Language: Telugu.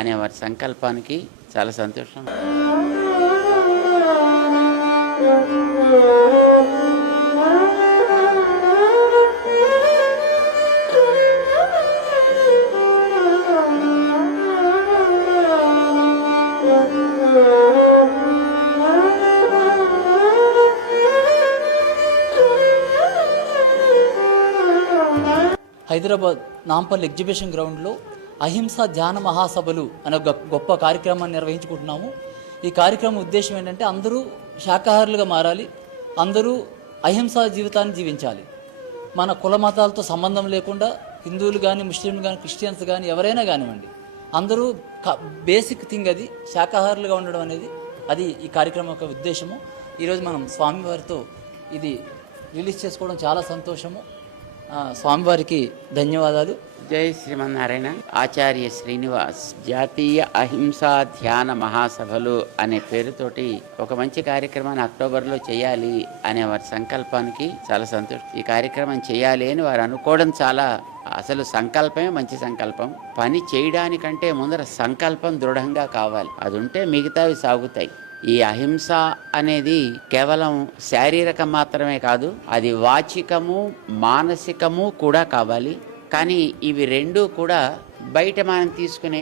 అనే వారి సంకల్పానికి చాలా సంతోషం. హైదరాబాద్ నాంపల్లి ఎగ్జిబిషన్ గ్రౌండ్లో అహింసా ధ్యాన మహాసభలు అనే ఒక గొప్ప కార్యక్రమాన్ని నిర్వహించుకుంటున్నాము. ఈ కార్యక్రమం ఉద్దేశం ఏంటంటే అందరూ శాకాహారులుగా మారాలి, అందరూ అహింసా జీవితాన్ని జీవించాలి. మన కుల మతాలతో సంబంధం లేకుండా హిందువులు కానీ, ముస్లింలు కానీ, క్రిస్టియన్స్ కానీ ఎవరైనా కానివ్వండి, అందరూ బేసిక్ థింగ్ అది శాకాహారులుగా ఉండడం అనేది. అది ఈ కార్యక్రమం యొక్క ఉద్దేశము. ఈరోజు మనం స్వామివారితో ఇది రిలీజ్ చేసుకోవడం చాలా సంతోషము. స్వామివారికి ధన్యవాదాలు. జై శ్రీమన్నారాయణ. ఆచార్య శ్రీనివాస్ జాతీయ అహింసా ధ్యాన మహాసభలు అనే పేరుతోటి ఒక మంచి కార్యక్రమాన్ని అక్టోబర్లో చేయాలి అనే వారి సంకల్పానికి చాలా సంతోషం. ఈ కార్యక్రమం చేయాలి అని వారు అనుకోవడం చాలా, అసలు సంకల్పమే మంచి సంకల్పం. పని చేయడానికంటే ముందర సంకల్పం దృఢంగా కావాలి. అది ఉంటే మిగతావి సాగుతాయి. ఈ అహింస అనేది కేవలం శారీరకం మాత్రమే కాదు, అది వాచికము మానసికము కూడా కావాలి. కానీ ఇవి రెండూ కూడా బయట మనం తీసుకునే